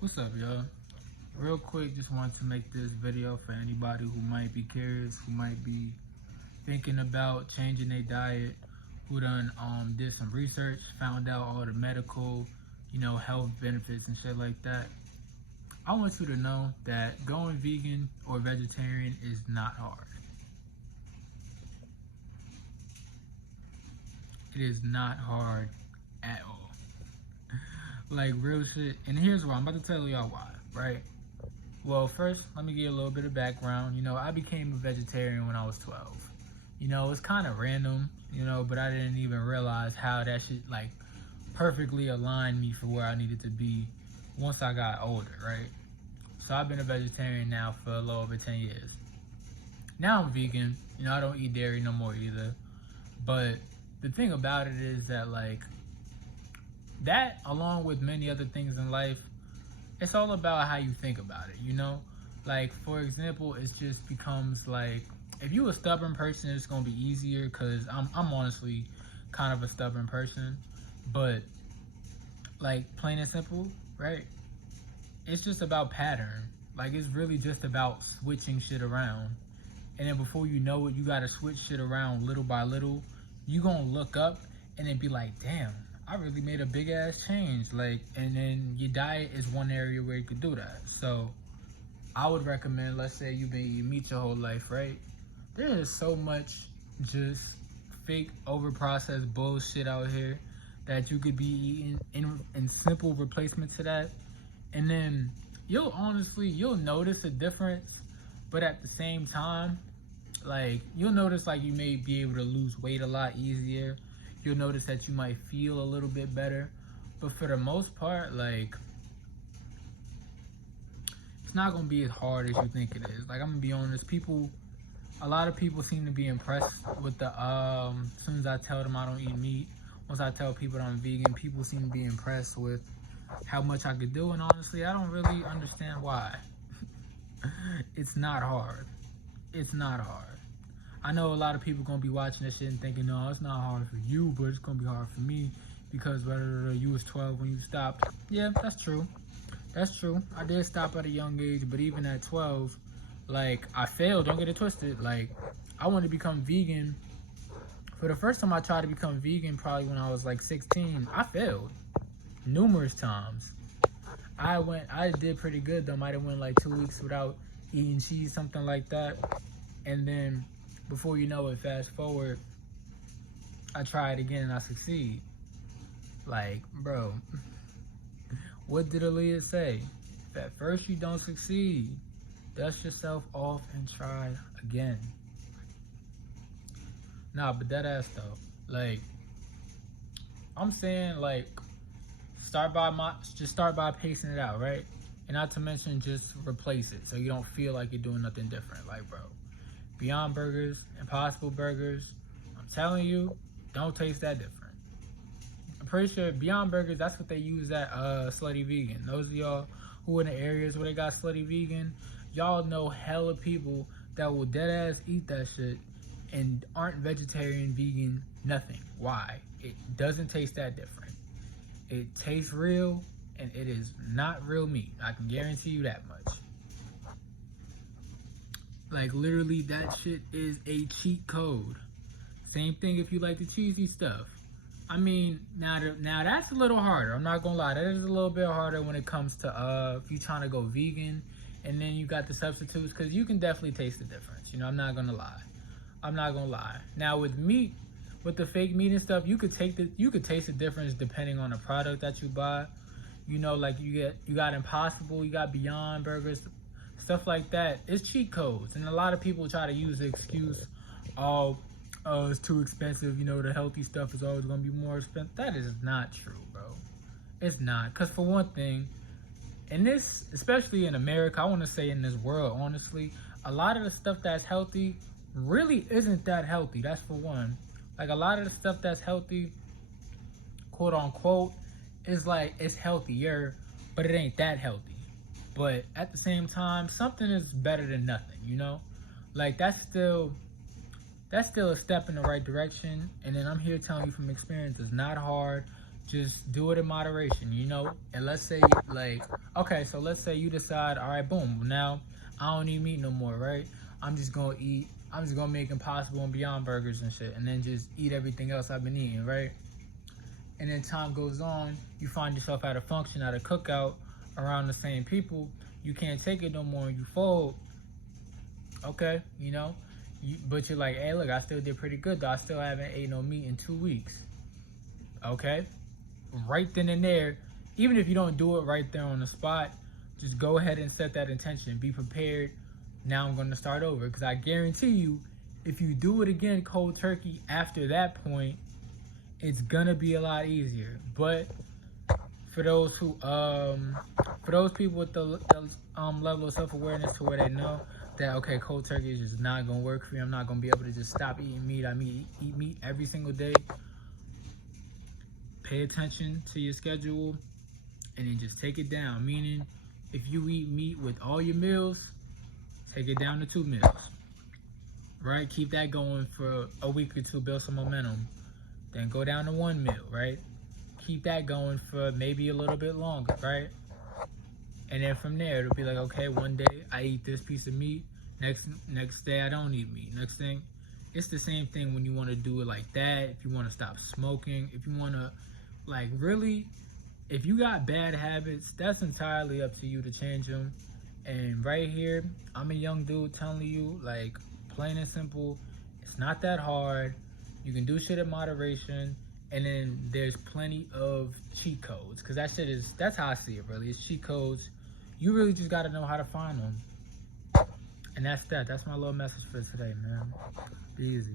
What's up, y'all? Real quick, just wanted to make this video for anybody who might be curious, who might be thinking about changing their diet, who done did some research, found out all the medical, health benefits and shit like that. I want you to know that going vegan or vegetarian is not hard. It is not hard at all. Like real shit. And here's why. I'm about to tell y'all why, right? Well, first, let me give you a little bit of background. I became a vegetarian when I was 12. It's kind of random, but I didn't even realize how that shit, perfectly aligned me for where I needed to be once I got older, right? So I've been a vegetarian now for a little over 10 years. Now I'm vegan. I don't eat dairy no more either. But the thing about it is that, that, along with many other things in life, it's all about how you think about it, for example, it just becomes if you a stubborn person, it's gonna be easier because I'm honestly kind of a stubborn person, but plain and simple, right? It's just about pattern. It's really just about switching shit around, and then before you know it, you gotta switch shit around little by little. You gonna look up and then be like, damn, I really made a big ass change. And then your diet is one area where you could do that. So I would recommend, let's say you've been eating meat your whole life, right? There is so much just fake over processed bullshit out here that you could be eating in simple replacement to that. And then you'll notice a difference, but at the same time, you'll notice you may be able to lose weight a lot easier. You'll notice that you might feel a little bit better, but for the most part, it's not gonna be as hard as you think it is. I'm gonna be honest, a lot of people seem to be impressed with the, as soon as I tell them I don't eat meat, once I tell people that I'm vegan, people seem to be impressed with how much I could do, and honestly, I don't really understand why. It's not hard. It's not hard. I know a lot of people gonna be watching this shit and thinking, no, it's not hard for you, but it's gonna be hard for me because you was 12 when you stopped. Yeah, that's true. That's true. I did stop at a young age, but even at 12, I failed. Don't get it twisted. I wanted to become vegan. For the first time I tried to become vegan, probably when I was 16, I failed numerous times. I did pretty good though. Might have went 2 weeks without eating cheese, something like that. And then before you know it, fast forward, I try it again and I succeed. Bro, what did Aaliyah say? If at first you don't succeed, dust yourself off and try again. Nah, but that ass though, I'm saying start by pacing it out, right? And not to mention just replace it so you don't feel like you're doing nothing different. Bro, Beyond Burgers, Impossible Burgers, I'm telling you, don't taste that different. I'm pretty sure Beyond Burgers, that's what they use at Slutty Vegan. Those of y'all who in the areas where they got Slutty Vegan, y'all know hella people that will dead ass eat that shit and aren't vegetarian, vegan, nothing. Why? It doesn't taste that different. It tastes real, and it is not real meat. I can guarantee you that much. Literally, that shit is a cheat code. Same thing if you like the cheesy stuff. I mean, now that's a little harder. I'm not gonna lie, that is a little bit harder when it comes to if you trying to go vegan, and then you got the substitutes, because you can definitely taste the difference. I'm not gonna lie. Now with meat, with the fake meat and stuff, you could taste the difference depending on the product that you buy. You got Impossible, you got Beyond Burgers, stuff like that. It's cheat codes, and a lot of people try to use the excuse, oh, it's too expensive. The healthy stuff is always gonna be more expensive. That is not true, bro. It's not, because for one thing, in this, especially in America, I want to say in this world, honestly, a lot of the stuff that's healthy really isn't that healthy. That's for one. A lot of the stuff that's healthy, quote unquote, is it's healthier, but it ain't that healthy. But at the same time, something is better than nothing, that's still a step in the right direction. And then I'm here telling you from experience, it's not hard. just do it in moderation, you know? And let's say, like, okay, so let's say you decide, all right, boom, now I don't eat meat no more, right? I'm just gonna make Impossible and Beyond Burgers and shit, and then just eat everything else I've been eating, right? And then time goes on, you find yourself at a function, at a cookout, around the same people, you can't take it no more, and you fold, okay, you know? But you're like, hey, look, I still did pretty good, though. I still haven't ate no meat in 2 weeks, okay? Right then and there, even if you don't do it right there on the spot, just go ahead and set that intention. Be prepared. Now I'm going to start over, because I guarantee you, if you do it again cold turkey after that point, it's gonna be a lot easier. But for those who for those people with the level of self-awareness to where they know that, okay, cold turkey is just not gonna work for me, I'm not gonna be able to just stop eating meat. Eat meat every single day. Pay attention to your schedule and then just take it down. Meaning, if you eat meat with all your meals, take it down to 2 meals, right? Keep that going for a week or two, build some momentum. Then go down to 1 meal, right? Keep that going for maybe a little bit longer, right? And then from there, it'll be like, okay, one day I eat this piece of meat, next day I don't eat meat. Next thing, it's the same thing when you want to do it like that. If you want to stop smoking, if you want to, like, really, if you got bad habits, that's entirely up to you to change them. And right here, I'm a young dude telling you, like, plain and simple, it's not that hard. You can do shit in moderation, and then there's plenty of cheat codes, because that's how I see it, really. It's cheat codes. You really just got to know how to find them. And that's my little message for today, man. Be easy.